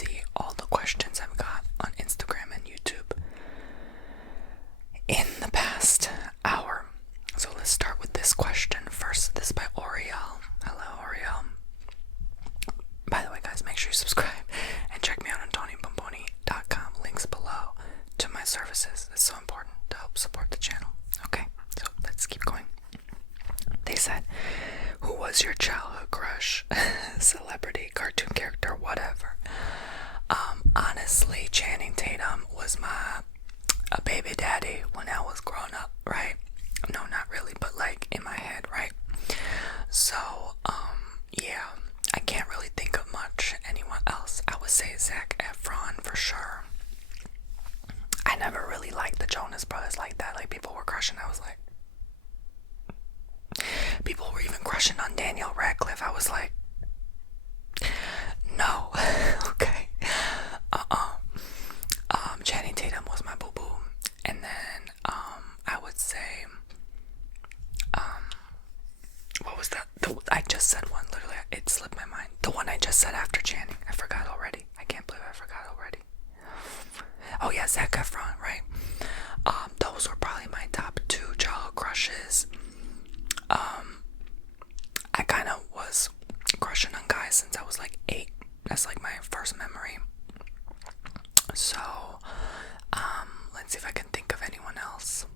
see all the questions I've got on Instagram and YouTube in the past hour. So let's start with this question first. This is by Oriel. Hello, Oriel. By the way, guys, make sure you subscribe and check me out on TonyBomboni.com. Links below to my services. It's so important to help support the channel. Okay, so let's keep going. They said, who was your childhood crush? Celebrity, cartoon character, whatever. Honestly, Channing Tatum was a baby daddy when I was growing up, right? No, not really, but like in my head, right? So, yeah, I can't really think of much anyone else. I would say Zac Efron for sure. I never really liked the Jonas Brothers like that. Like, people were crushing, I was like, people were even crushing on Daniel Radcliffe. I was like, no. Okay. Channing Tatum was my boo-boo. And then, I would say, what was that? I just said one, literally, it slipped my mind. The one I just said after Channing. I forgot already. I can't believe I forgot already. Oh yeah, Zac Efron, right? Those were probably my top two childhood crushes. I kind of was crushing on guys since I was like 8. That's like my first memory. So, let's see if I can think of anyone else.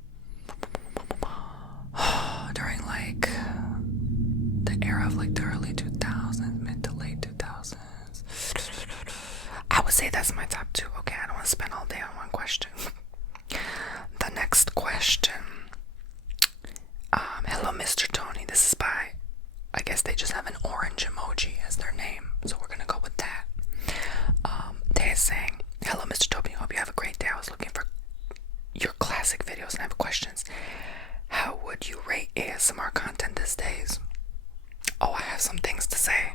During like the era of like the early 2000s, mid to late 2000s, I would say that's my top 2. Okay, I don't want to spend all day on one question. The next question. Hello, Mr. Tony. This is by, I guess they just have an orange emoji as their name, so we're gonna go with that. They're saying, hello, Mr. Toby. Hope you have a great day. I was looking for your classic videos and I have questions. How would you rate ASMR content these days? Oh, I have some things to say.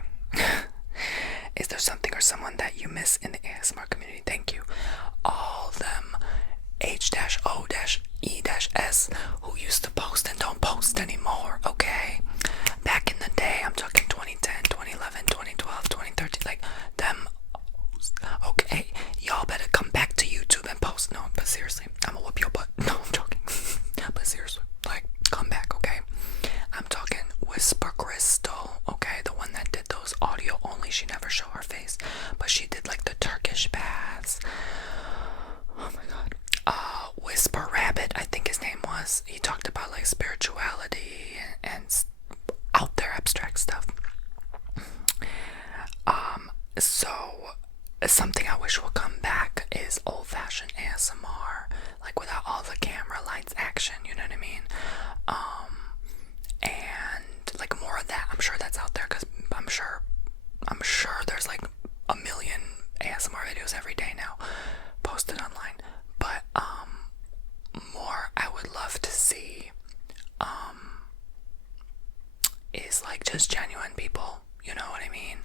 Is there something or someone that you miss in the ASMR community? Thank you. All them H-O-E-S who used to post and don't post anymore, okay? Back in the day, I'm talking 2010, 2011, 2012, 2013, like them. Okay, y'all better come back to YouTube and post. No, but seriously, I'm gonna whoop your butt. No, I'm joking. But seriously, like, come back, okay? I'm talking Whisper Crystal, okay? The one that did those audio only. She never showed her face, but she did like the Turkish baths. Oh my god. Whisper Rabbit, I think his name was. He talked about like spirituality and out there abstract stuff. So something I wish will come back is old-fashioned ASMR, like without all the camera, lights, action, you know what I mean? And like more of that. I'm sure that's out there because I'm sure there's like a million ASMR videos every day now posted online. But more I would love to see is like just genuine people, you know what I mean?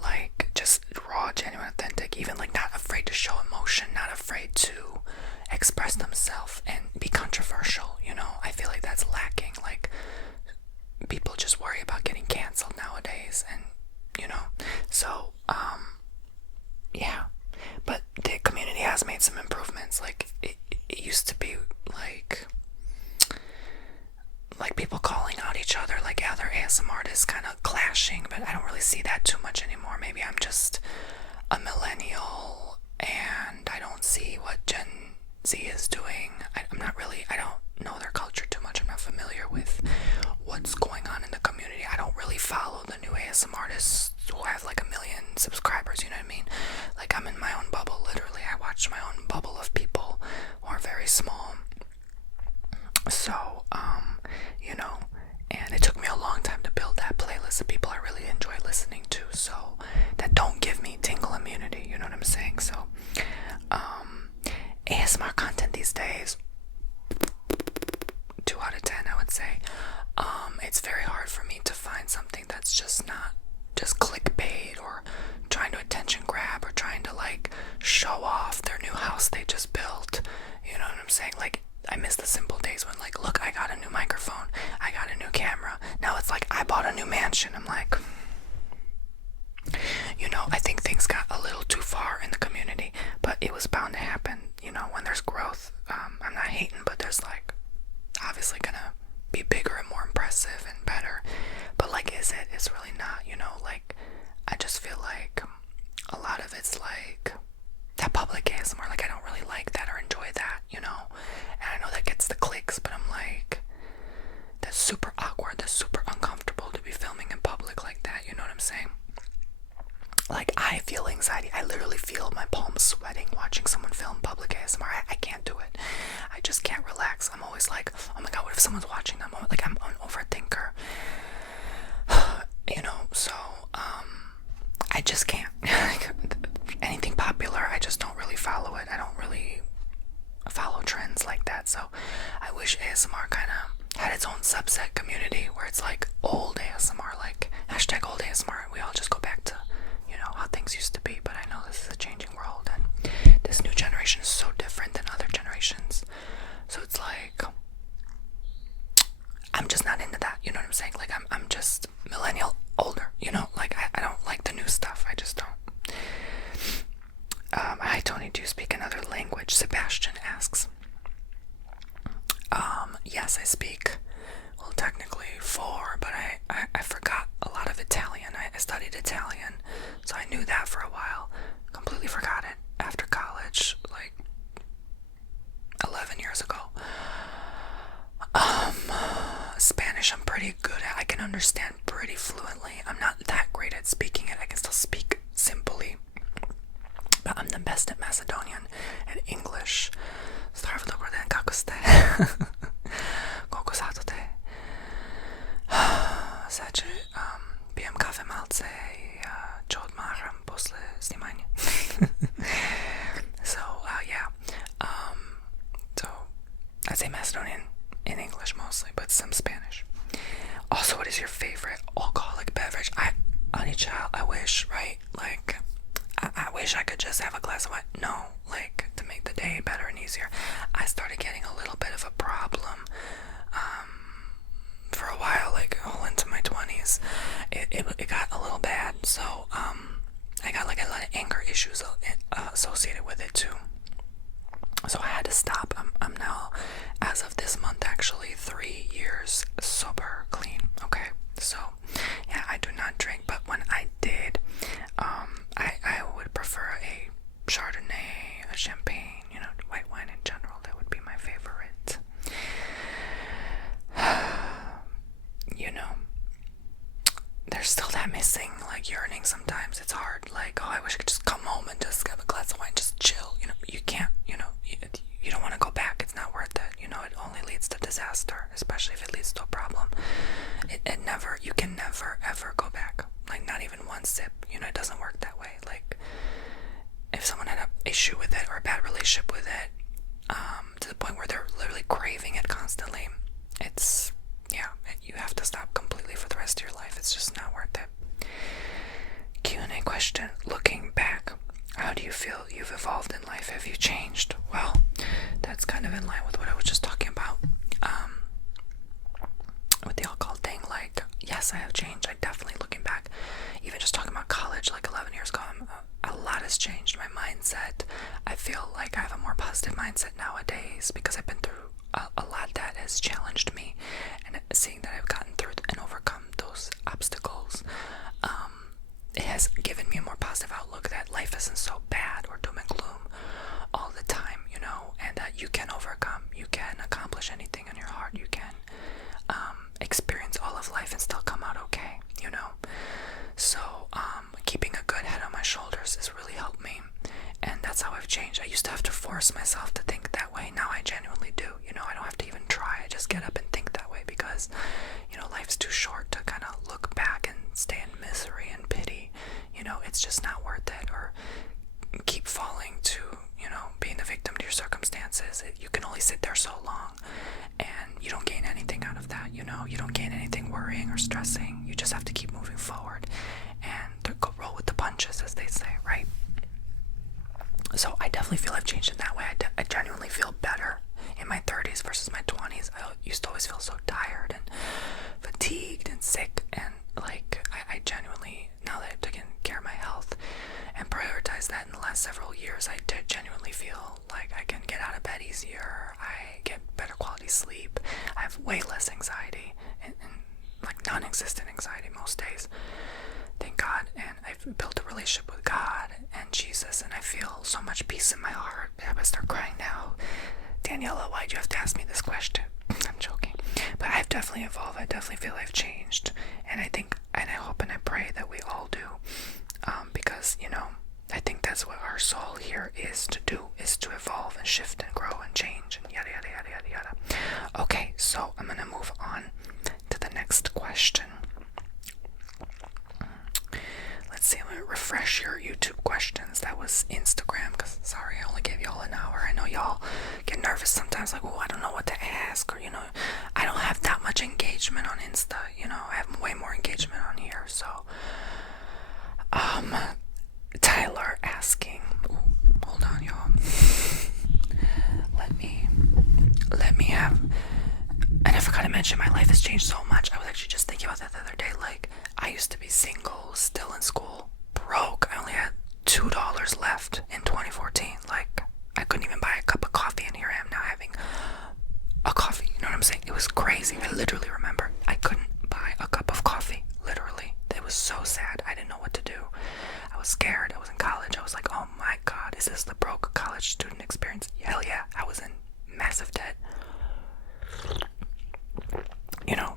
Like just raw, genuine, authentic, even like not afraid to show emotion, not afraid to express themselves and be controversial, you know? I feel like that's lacking. Like, people just worry about getting canceled nowadays, and you know, so yeah. But the community has made some improvements. Like it used to be like people calling out each other, like other ASMR artists kind of clashing, but I don't really see that too much anymore. Maybe I'm just a millennial and I don't see what Gen Z is doing. I don't know their culture too much. I'm not familiar with what's going on in the community. I don't really follow the new ASMR artists who have like 1 million subscribers, you know what I mean? Like, I'm in my own bubble, literally. I watch my own bubble of people who are very small. So, you know, and it took me a long time to build that playlist of people I really enjoy listening to, so that don't give me tingle immunity, you know what I'm saying? So, ASMR content these days, 2 out of 10, I would say. It's very hard for me to find something that's just not just clickbait or trying to attention grab or trying to like show off their new house they just built. You know what I'm saying? Like, I miss the simple days when like, look, I got a new microphone, I got a new camera. Now it's like, I bought a new mansion. I'm like, I think things got a little too far in the community, but it was bound to happen. When there's growth, I'm not hating, but there's like obviously gonna be bigger and more impressive and better. But like, is it? It's really not. Like, I just feel like a lot of it's like that public ASMR. Like, I don't really like that or enjoy that. And I know that gets the clicks, but I'm like, that's super awkward. That's super uncomfortable to be filming in public like that. You know what I'm saying? Like, I feel anxiety. I literally feel my palms sweating watching someone film public ASMR. I can't do it. I just can't relax. I'm always like, oh my god, what if someone's watching them? Like, I'm an overthinker. So, I just can't. Anything popular, I just don't really follow it. I don't really follow trends like that. So, I wish ASMR kind of had its own subset community where it's like old ASMR, like hashtag old ASMR, and we all just go back to how things used to be. But I know this is a changing world, and this new generation is so different than other generations. So it's like, I'm just not into that. You know what I'm saying? Like, I'm just millennial older. Like, I don't like the new stuff. I just don't. Hi Tony, do you speak another language? Sebastian asks. Yes, I speak. Well, technically 4, but I forgot a lot of Italian. I studied Italian, so I knew that for a while. Completely forgot it after college, like 11 years ago. Spanish I'm pretty good at. I can understand pretty fluently. I'm not that great at speaking it. I can still speak simply, but I'm the best at Macedonian and English. Zdravă dobro den, kako ste? Koliko satote? Sad, pijem kafe malce I čo odmaram posle snimanja. So, yeah. So, I say Macedonian in English mostly, but some Spanish. Also, what is your favorite alcoholic beverage? Honey child, I wish, right? Like, I wish I could just have a glass of wine. No, like, to make the day better and easier. I started getting a little bit of a problem for a while, like all into my 20s. It got a little bad, so I got like a lot of anger issues associated with it too. So I had to stop. I'm now, as of this month actually, 3 years sober clean. Okay, so yeah, I do not drink, but when I did, I would prefer a Chardonnay, a champagne, white wine in general. That would be my favorite. There's still that missing, like, yearning sometimes. It's hard, like, oh, I wish I could just come home and just have a glass of wine, just chill. You can't, you don't want to go back. It's not worth it. It only leads to disaster, especially if it leads to a problem. You can never ever go back, like, not even one sip. It doesn't work that way. Like, if someone had an issue with it or a bad relationship with it, to the point where they're literally craving it constantly, you have to stop completely for the rest of your life. It's just not worth it. Q&A question. Looking back, how do you feel you've evolved in life? Have you changed? Well, that's kind of in line with what I was just talking about. With the alcohol thing, like, yes, I have changed. I definitely, looking back, even just talking about college, like 11 years ago, a lot has changed. My mindset, I feel like I have a more positive mindset nowadays because I've been through a lot that has challenged me, and seeing that I've gotten through and overcome those obstacles, it has given me a more positive outlook that life isn't so bad or doom and gloom all the time, and that you can overcome, you can accomplish anything in your heart, you can experience all of life and still come out okay, So keeping a good head on my shoulders has really helped me, and that's how I've changed. I used to have to force myself to think that way. Now I genuinely do. I don't have to even try. I just get up and think that way because life's too short to kind of look back and stay in misery and pity. It's just not worth it, or keep falling to being the victim to your circumstances. You can only sit there so long, and you don't gain anything out of that. You don't gain anything worrying or stressing. You just have to keep moving forward and go roll with the punches, as they say, right? So I definitely feel I've changed in that way. I genuinely feel better in my 30s versus my 20s. I used to always feel so tired and fatigued and sick, and like, I genuinely, now that I've taken care of my health, sleep. I have way less anxiety and like non-existent anxiety most days. Thank God. And I've built a relationship with God and Jesus, and I feel so much peace in my heart. I'm gonna start crying now. Daniela, why'd you have to ask me this question? I'm joking. But I've definitely evolved. I definitely feel I've changed. And I think, and I hope and I pray that we all do. Because, I think that's what our soul here is to do, is to evolve and shift and grow and change and yada, yada, yada, yada, yada. Okay, so I'm going to move on to the next question. Let's see, I'm going to refresh your YouTube questions. That was Instagram, because, sorry, I only gave y'all an hour. I know y'all get nervous sometimes, like, oh, I don't know what to ask, or, I don't have that much engagement on Insta, I have way more engagement on here, so, Tyler asking, hold on, y'all, let me have, and I forgot to mention, my life has changed so much. I was actually just thinking about that the other day. Like, I used to be single, still in school, broke. I only had $2 left in 2014. Like, I couldn't even buy a cup of coffee, and here I am now having a coffee. You know what I'm saying? It was crazy. I literally remember I couldn't buy a cup of coffee. Literally. It was so sad. I didn't know what to do. I was scared. I was in college. I was like, oh my God, is this the broke college student experience? Hell yeah. I was in massive debt.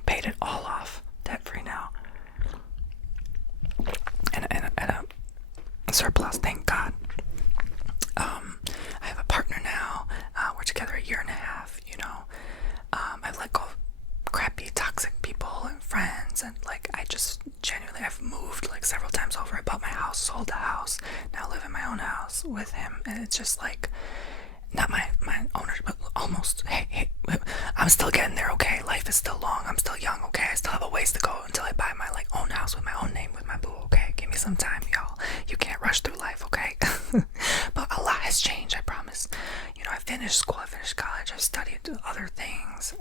Paid it all off, debt free now, and a surplus, thank God. I have a partner now. We're together a year and a half. I've let go of crappy, toxic people and friends, and like I just genuinely, I've moved like several times over. I bought my house, sold the house, now live in my own house with him, and it's just like. Not my ownership, but almost. Hey, I'm still getting there, okay? Life is still long. I'm still young, okay? I still have a ways to go until I buy my own house with my own name, with my boo, okay? Give me some time, y'all. You can't rush through life, okay? But a lot has changed, I promise. I finished school, I finished college, I've studied other things.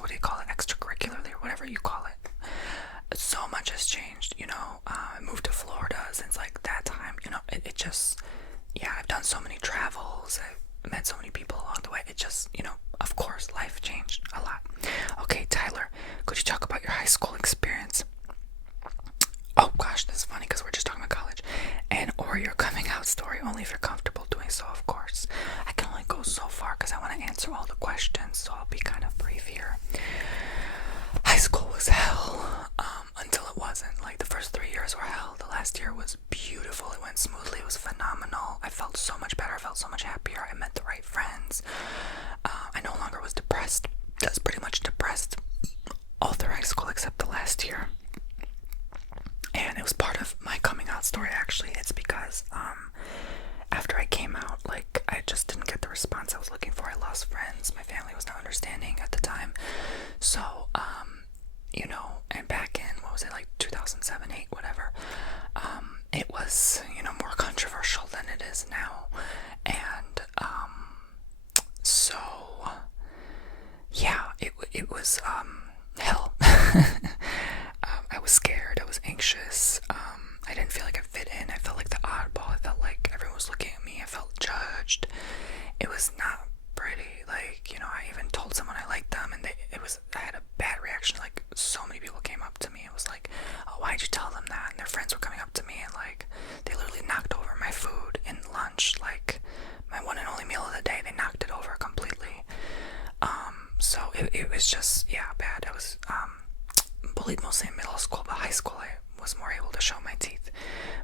What do you call it? Extracurricularly, or whatever you call it. So much has changed, I moved to Florida since like that time, it just, yeah, I've done so many travels, I've met so many people along the way. It just, of course, life changed a lot. Okay, Tyler, could you talk about your high school experience? Oh gosh, this is funny because we're just talking about college. Or your coming out story, only if you're comfortable doing so, of course. I can only go so far because I want to answer all the questions, so I'll be kind of brief here. High school was hell, until it wasn't. Like, the first 3 years were hell. The last year was beautiful. It went smoothly. It was phenomenal. I felt so much better. I felt so much happier. I met the right friends. I no longer was depressed. I was pretty much depressed all through high school except the last year. And it was part of my coming out story, actually. It's because, after I came out, like, I just didn't get the response I was looking for. I lost friends. My family was not understanding at the time. So, and back in, what was it, like 2007, 8, whatever, it was, more controversial than it is now. And, so, yeah, it was, hell. I was scared. I was anxious. I didn't feel like I fit in. I felt like the oddball. I felt like everyone was looking at me. I felt judged. It was not pretty. Like, I even told someone I liked them, and I had a bad reaction. Like, so many people came up to me. It was like, oh, why'd you tell them that? And their friends were coming up to me, and like, they literally knocked over my food in lunch. Like, my one and only meal of the day, they knocked it over completely. So it was just, yeah, bad. I was, bullied mostly in middle school, but high school I was more able to show my teeth.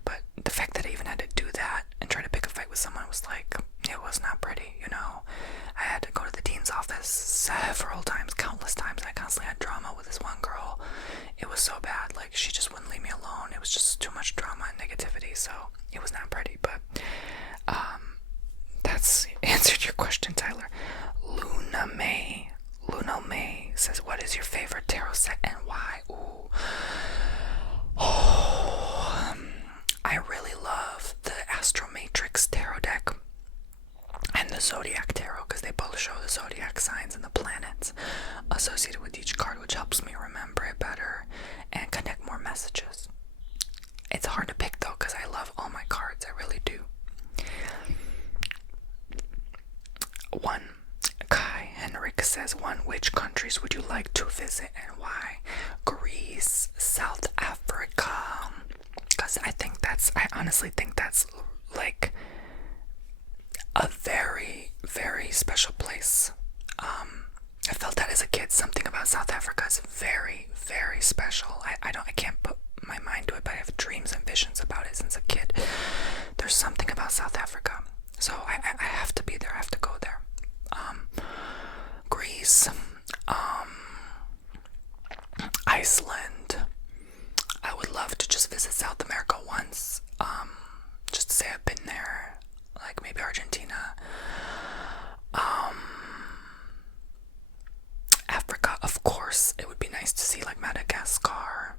But the fact that I even had to do that and try to pick a fight with someone was like, it was not pretty, I had to go to the dean's office several times, countless times. I constantly had drama with this one girl. It was so bad. Like, she just wouldn't leave me alone. It was just too much drama and negativity, so it was not pretty. But that's answered your question, Tyler. Luna May says, what is your favorite tarot set and why? Ooh. Oh, I really love the Astro Matrix tarot deck and the Zodiac tarot because they both show the zodiac signs and the planets associated with each card, which helps me remember it better and connect more messages. It's hard to pick though because I love all my cards. I really do. One, says one, which countries would you like to visit and why? Greece, South Africa, because I honestly think that's like a very, very special place. I felt that as a kid. Something about South Africa is very, very special. I can't put my mind to it, but I have dreams and visions about it since a kid. There's something about South Africa, so I have to be there. I have to go there. Greece, Iceland. I would love to just visit South America once, just to say I've been there. Like maybe Argentina. Africa, of course. It would be nice to see like Madagascar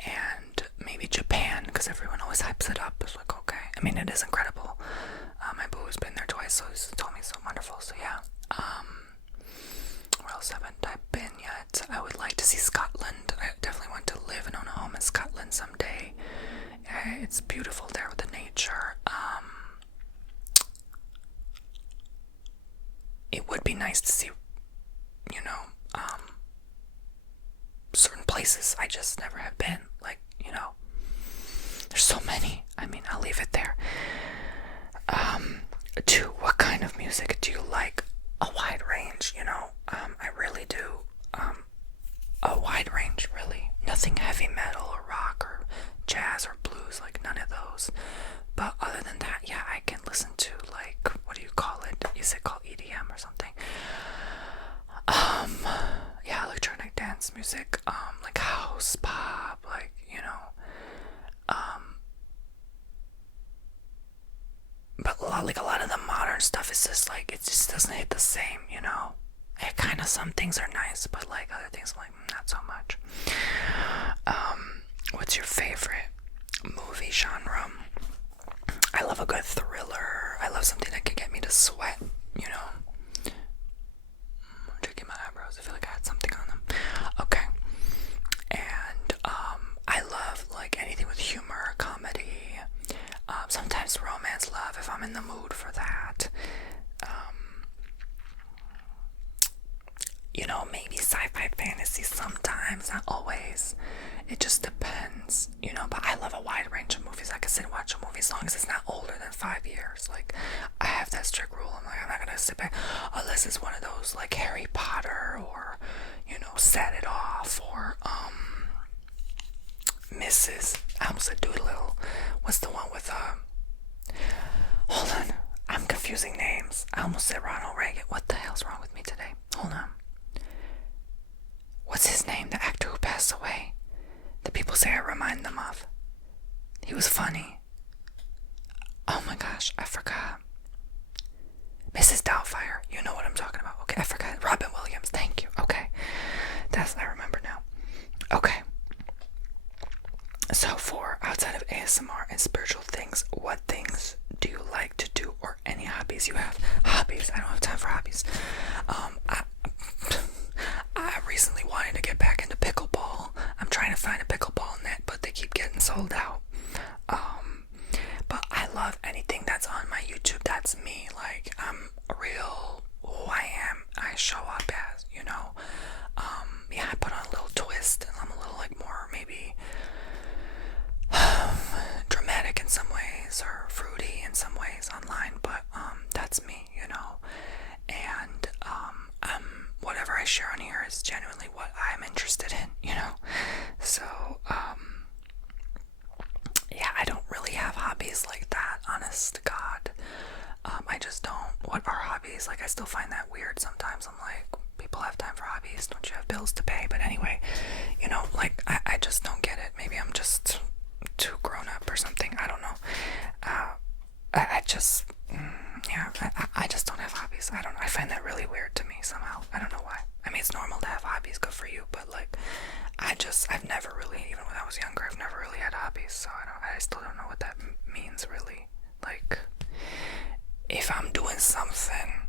and maybe Japan, because everyone always hypes it up. It's like, okay. I mean, it is incredible. My boo's been there twice, so he's told me it's so wonderful. So yeah. Where else haven't I been yet? I would like to see Scotland. I definitely want to live and own a home in Scotland someday. It's beautiful there with the nature. It would be nice to see, certain places I just never have been. Like, there's so many. I mean, I'll leave it there. 2, what kind of music do you like? A wide range, I really do. A wide range, really. Nothing heavy metal or rock or jazz or blues, like none of those. But other than that, yeah, I can listen to, like, what do you call it? Is it called EDM or something? Yeah, electronic dance music, like house, pop, like, but a lot of the modern stuff is just like, it just doesn't hit the same, It kind of, some things are nice, but like other things, like, not so much. What's your favorite movie genre? I love a good thriller. I love something that can get me to sweat, I'm checking my eyebrows. I feel like I had something on them. Okay. And I love like anything with humor, comedy, sometimes romance, love if I'm in the mood for that. Maybe sci-fi fantasy sometimes, not always. It just depends, but I love a wide range of movies. I can sit and watch a movie as long as it's not older than 5 years. Like, I have that strict rule. I'm like, I'm not gonna sit back unless it's one of those like Harry Potter or, Set It Off or I almost said Doolittle. What's the one with hold on, I'm confusing names. I almost said Ronald Reagan. What the hell's wrong with me today? Hold on. What's his name? The actor who passed away. The people say I remind them of. He was funny. Oh my gosh, I forgot. Mrs. Doubtfire. You know what I'm talking about. Okay, I forgot. Robin Williams. Thank you. Okay. I remember now. Okay. So for outside of ASMR and spiritual things, what things do you like to do, or any hobbies you have? Hobbies. I don't have time for hobbies. I recently wanted to get back into pickleball. I'm trying to find a pickleball net, but they keep getting sold out. But I love anything that's on my YouTube. That's me. Like, I'm real who I am. I show up as, yeah, I put on a little twist, and I'm a little like more maybe dramatic in some ways or fruity in some ways online, but that's me, and whatever I share on here is genuinely what I'm interested in, so yeah, I don't really have hobbies like that, honest to God. I just don't. What are hobbies? Like, I still find that weird sometimes. I'm like, people have time for hobbies, don't you have bills to pay? But anyway, like, I just don't get it. Maybe I'm just too grown up or something. I don't know. I just, yeah, I just don't have hobbies. I don't know. I find that really weird to me somehow. I don't know why. I mean, it's normal to have hobbies, good for you, but like, I've never really, even when I was younger, I've never really had hobbies, so I still don't know what that means really. Like, if I'm doing something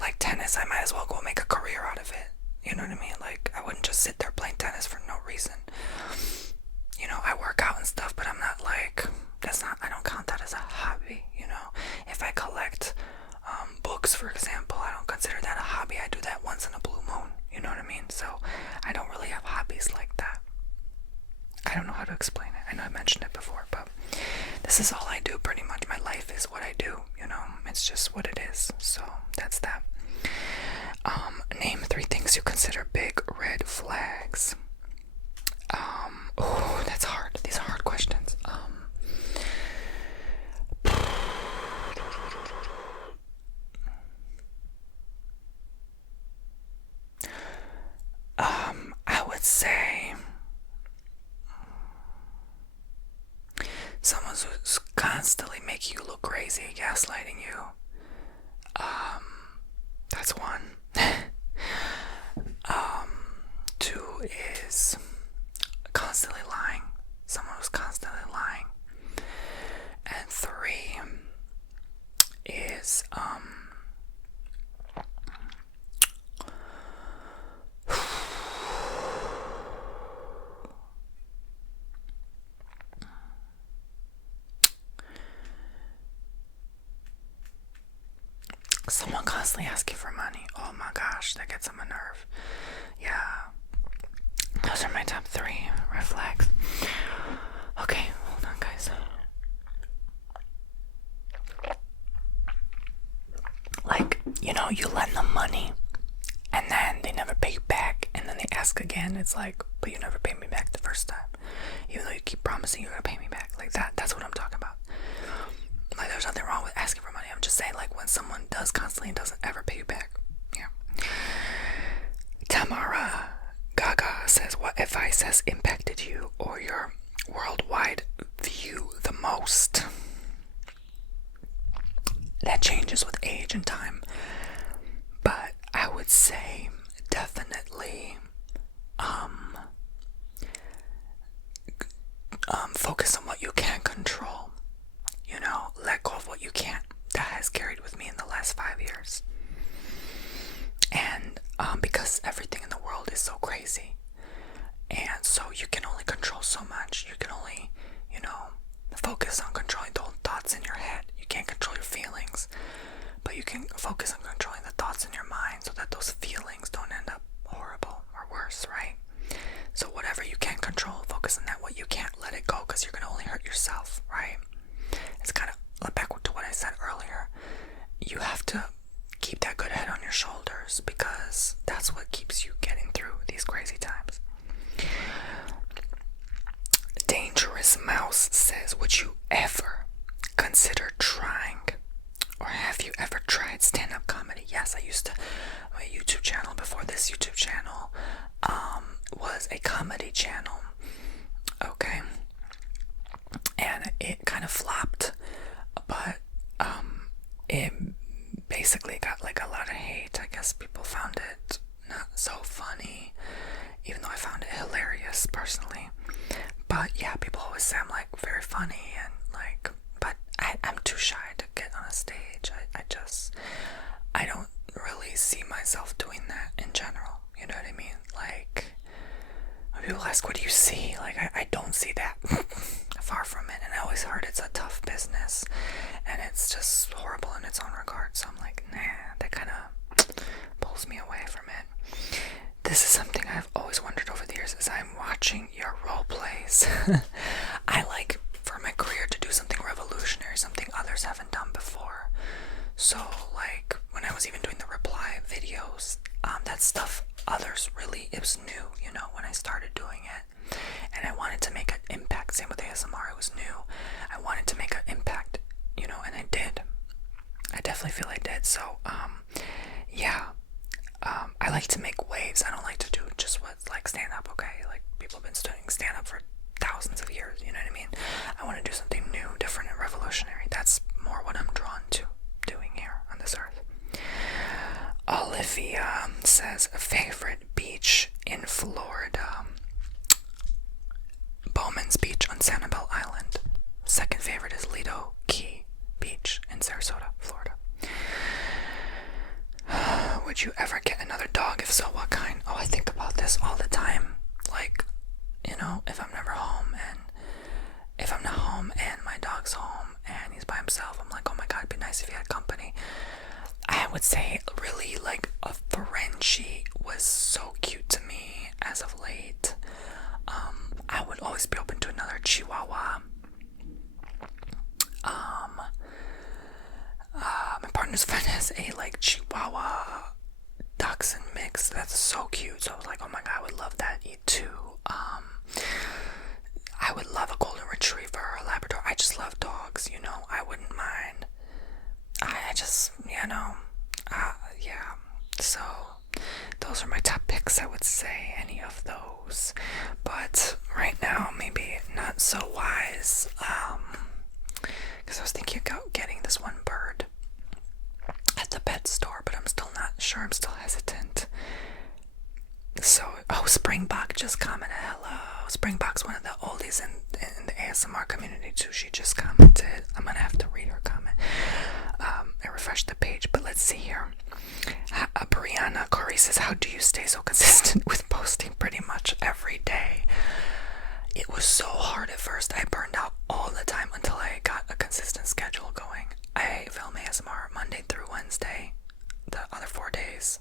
like tennis, I might as well go make a career out of it. You know what I mean? Like, I wouldn't just sit there playing tennis for no reason. I work out and stuff, but I'm not like, I don't count that as a hobby, If I collect books, for example, I don't consider that a hobby. I do that once in a blue moon. You know what I mean? So I don't really have hobbies like that. I don't know how to explain it. I know I mentioned it before, but this is all I do pretty much. My life is what I do, you know. It's just what it is. So that's that. Name 3 things you consider big red flags. Oh, that's hard. These are hard questions. I would say someone who's constantly making you look crazy, gaslighting you. That's one. 2 is constantly lying. Someone who's constantly lying. And 3 is someone constantly asking for money. Oh my gosh, that gets on my nerve. Yeah. Those are my top 3 red flags. Okay, hold on, guys. Like, you know, you lend them money and then they never pay you back, and then they ask again. It's like, but you never paid me back the first time, even though you keep promising you're gonna pay me back. Like that's what I'm talking about. Like, there's nothing wrong with asking for money. I'm just saying, like, when someone does constantly and doesn't ever pay you back. Yeah. Tamara Gaga says, what advice has impacted you or your worldwide view the most? That changes with age and time. But I would say definitely focus on what you can control. You know, let go of what you can't. That has carried with me in the last 5 years. And because everything in the world is so crazy, and so you can only control so much. You can only, you know, focus on controlling the thoughts in your head. You can't control your feelings, but you can focus on controlling the thoughts in your mind so that those feelings don't end up horrible or worse, right? So whatever you can control, focus on that. What you can't, let it go, because you're going to only hurt yourself, right? It's kind of back to what I said earlier. You have to keep that good head on your shoulders, because that's what keeps you getting through these crazy times. Dangerous Mouse says, would you ever consider trying, or have you ever tried stand-up comedy? Yes, I used to. My YouTube channel before this YouTube channel was a comedy channel. Okay. And it kind of flopped, but it basically got like a lot of hate. I guess people found it not so funny, even though I found it hilarious personally. But yeah, people always say I'm like very funny, and like, but I'm too shy to get on a stage. I don't really see myself doing that in general. You know what I mean? Like, when people ask, what do you see? Like, I don't see that. Far from it. And I always heard it's a tough business, and it's just horrible in its own regard. So I'm like, nah, that kind of pulls me away from it. This is something I've always wondered over the years as I'm watching your role plays. I like for my career to do something revolutionary, something others haven't done before. So like when I was even doing the reply videos, that stuff others really, it was new, you know, when I started doing it. And I wanted to make an impact. Same with ASMR, it was new. I wanted to make an impact, you know, and I did. I definitely feel I did. So, yeah. I like to make waves. I don't like to do just what's like stand-up, okay? Like, people have been studying stand-up for thousands of years, you know what I mean? I want to do something new, different, and revolutionary. That's more what I'm drawn to doing here on this earth. Olivia says, favorite beach in Florida. Bowman's Beach on Sanibel Island. Second favorite is Lido Key Beach in Sarasota, Florida. Would you ever get another dog? If so, what kind? Oh, I think about this all the time. Like, you know, if I'm never home, and if I'm not home and my dog's home and he's by himself, I'm like, oh my god, it'd be nice if he had company. I I would say really like a Frenchie was so cute to me as of late. I would always be open to another Chihuahua. My partner's friend has a like Chihuahua dachshund mix that's so cute. So I was like, oh my god, I would love that too. I would love a golden retriever or a Labrador. I just love dogs, you know. I wouldn't mind. I just, yeah. So those are my top picks, I would say, any of those. But right now, maybe not so wise. Because I was thinking about getting this one bird at the pet store, but I'm still not sure. I'm still hesitant. So, Springbok just commented, hello. Springbok's one of the oldies in the ASMR community too. She just commented. I'm gonna have to read her comment. I refreshed the page, but let's see here. Brianna Corey says, how do you stay so consistent with posting pretty much every day? It was so hard at first. I burned out all the time until I got a consistent schedule going. I film ASMR Monday through Wednesday. The other 4 days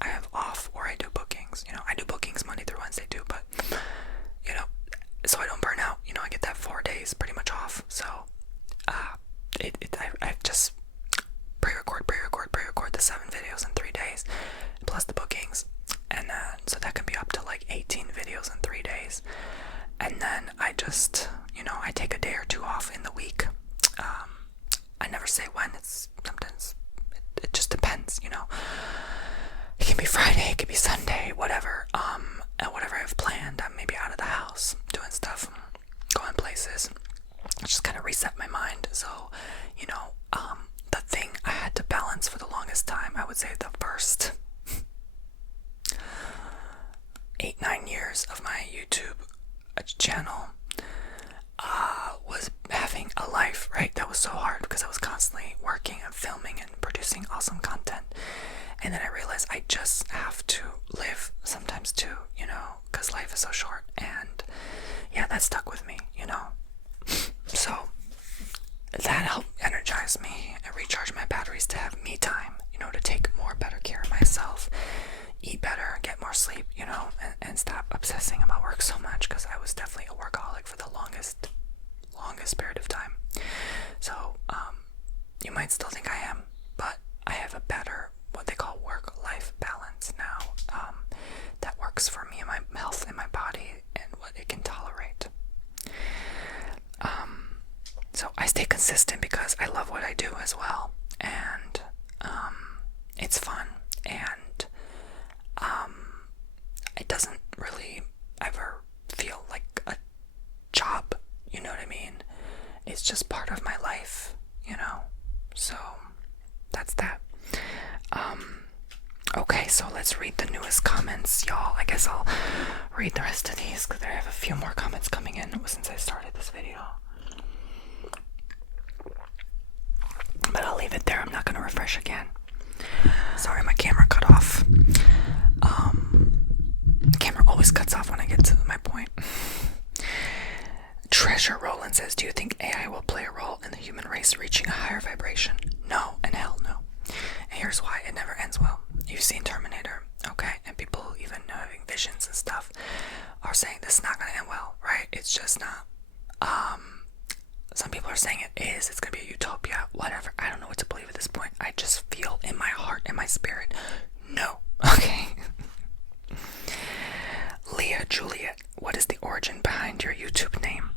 I have off, or I do bookings. You know, I do bookings Monday through Wednesday too, but you know, so I don't burn out. You know, I get that 4 days pretty much off. So, I just pre-record the 7 videos in 3 days, plus the bookings, and so that can be up to like 18 videos in 3 days. And then I just, you know, I take a day or two off in the week. I never say when. It's sometimes it just depends, you know. It can be Friday, it can be Sunday, whatever. And whatever I have planned, I'm maybe out of the house doing stuff, going places. Just kind of reset my mind. So, you know, the thing I had to balance for the longest time, I would say the first 8-9 years of my YouTube channel, was having a life, right? That was so hard because I was constantly working and filming and producing awesome content. And then I realized I just have to live sometimes too, you know, because life is so short. And yeah, that stuck with me, you know. So that helped energize me and recharge my batteries to have me time, you know, to take more better care of myself, eat better, get more sleep, you know, and stop obsessing about work so much, because I was definitely a workaholic for the longest period of time. So you might still think I am, but I have a better, what they call work-life balance now, that works for me and my health and my body and what it can tolerate. So I stay consistent because I love what I do as well, and it's fun, and it doesn't really ever feel like a job, you know what I mean? It's just part of my life, you know? So that's that. Okay, so let's read the newest comments, y'all. I guess I'll read the rest of these because I have a few more comments coming in since I started this video. But I'll leave it there. I'm not going to refresh again. Sorry, my camera cut off. The camera always cuts off when I get to my point. Treasure Roland says, do you think AI will play a role in the human race reaching a higher vibration? No, and hell no. And here's why: it never ends well. You've seen Terminator, okay? And people even having visions and stuff are saying this is not going to end well, right? It's just not. Some people are saying it is. It's going to be a utopia, whatever. I don't know what to believe at this point. I just feel in my heart and my spirit, no. Okay. Leah Juliet, what is the origin behind your YouTube name?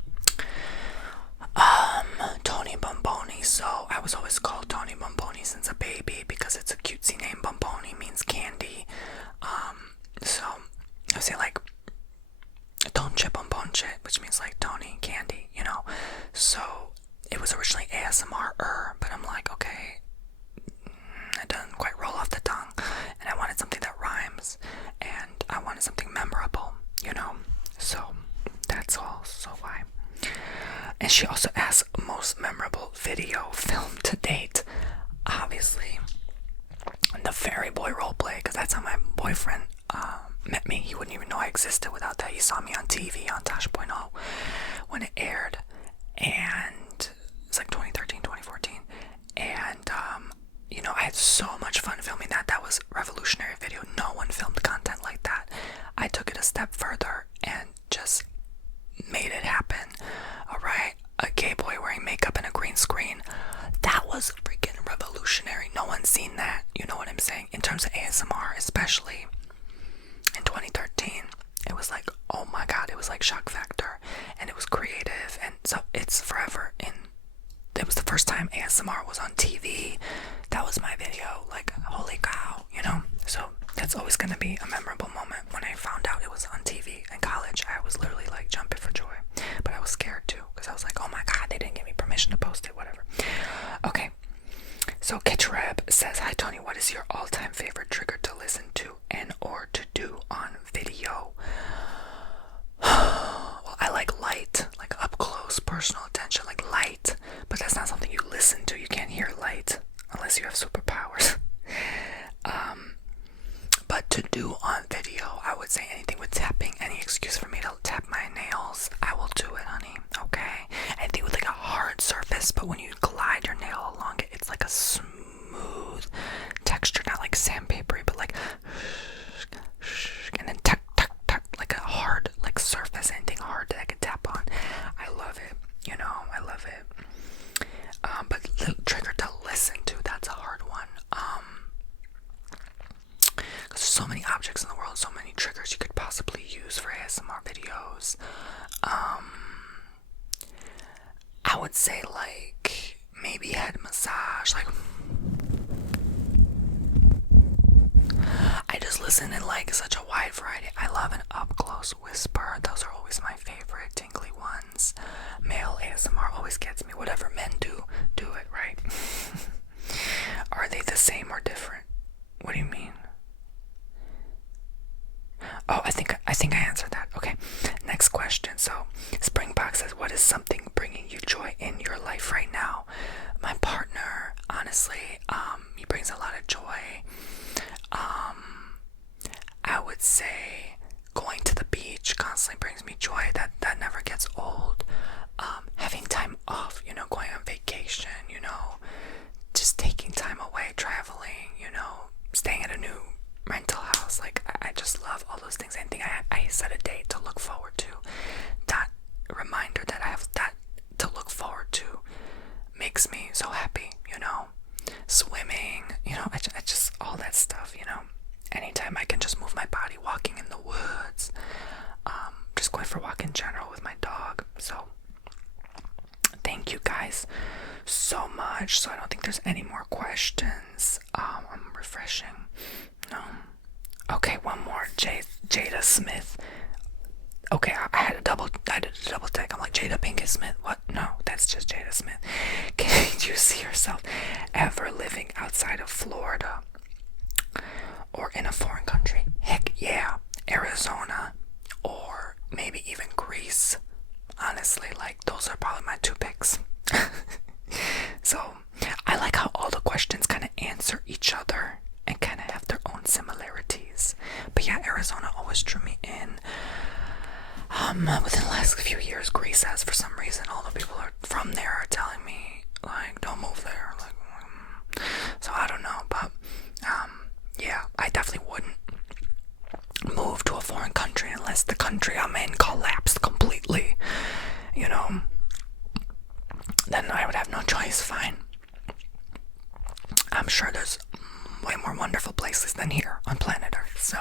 Tony Bomboni. So I was always called Tony Bomboni since a baby because it's a cutesy name. Bomboni means candy. So I would say like Tonche Bombonche, which means like Tony candy, you know. So it was originally ASMR, but I'm like, okay, it doesn't quite roll off the tongue, and I wanted something that rhymes, and I wanted something memorable, you know. So that's all. So why? And she also asks, most memorable video film to date. Obviously, the Fairy Boy roleplay, because that's how my boyfriend met me. He wouldn't even know I existed without that. He saw me on TV on Tosh.0 when it aired, and it's like 2013, 2014. And you know, I had so much me that that was revolutionary video. No one filmed content like that. I took it a step further and just made it happen. Alright? A gay boy wearing makeup and a green screen. That was freaking revolutionary. No one's seen that. You know what I'm saying? In terms of ASMR, especially in 2013, it was like, oh my god, it was like shock factor, and it was creative, and so it's forever in. It was the first time ASMR was on TV. That was my video. Like, holy cow, you know? So that's always gonna be a memorable moment. When I found out it was on TV in college, I was literally like jumping for joy, but I was scared too, because I was like, oh my god, they didn't give me permission to post it, whatever. Okay, so Kitchreb says, hi Tony, what is your all-time favorite trigger to listen to and or to do on video? Well, I like light, like up close personal attention, like light, but that's not something you listen to. You can't hear light unless you have superpowers. But to do on video, I would say anything with tapping, any excuse for me to tap my nails, I will do it, honey. Okay, anything with like a hard surface, but when you glide your nail along it, it's like a smooth texture, not like sandpapery, but like and then tuck tuck tuck, like a hard like surface, anything hard that I can tap on. I love it, you know, I love it. But the trigger to listen to, that's a hard one. Because there's so many objects in the world, so many triggers you could possibly use for ASMR videos. I would say like maybe head massage, like I just listen in like such a wide variety. I love an up close whisper. Those are always my favorite tingly ones. Male ASMR always gets me. Whatever men do, do it, right? Are they the same or different? What do you mean? Oh, I think I answered that. Okay, next question. So Springbox says, what is something bringing you joy in your life right now? My partner, honestly, he brings a lot of joy. I would say going to the beach constantly brings me joy. That never gets old. Having time off, you know, going on vacation, you know, just taking time away, traveling, you know, staying at a new rental house. Like, I just love all those things. Anything I set a date to look forward to. That reminder that I have that to look forward to makes me so happy, you know. Swimming, you know, I just all that stuff, you know. Anytime I can just move my body, walking in the woods, just going for a walk in general with my dog. So thank you guys so much. So I don't think there's any more questions. I'm refreshing. No. Okay, one more. Jada Smith. Okay, I did a double take. I'm like, Jada Pinkett Smith. What? No, that's just Jada Smith. Can you see yourself ever living outside of Florida or in a foreign country? Heck yeah, Arizona or maybe even Greece. Honestly, like, those are probably my two picks. So I like how all the questions kind of answer each other and kind of have their own similarities. But yeah, Arizona always drew me in. Within the last few years, Greece has, for some reason, all the people are from there are telling me, like, don't move there. Like, so I don't know, but yeah, I definitely wouldn't move to a foreign country unless the country I'm in collapsed completely. You know, then I would have no choice. Fine. I'm sure there's way more wonderful places than here on planet Earth. So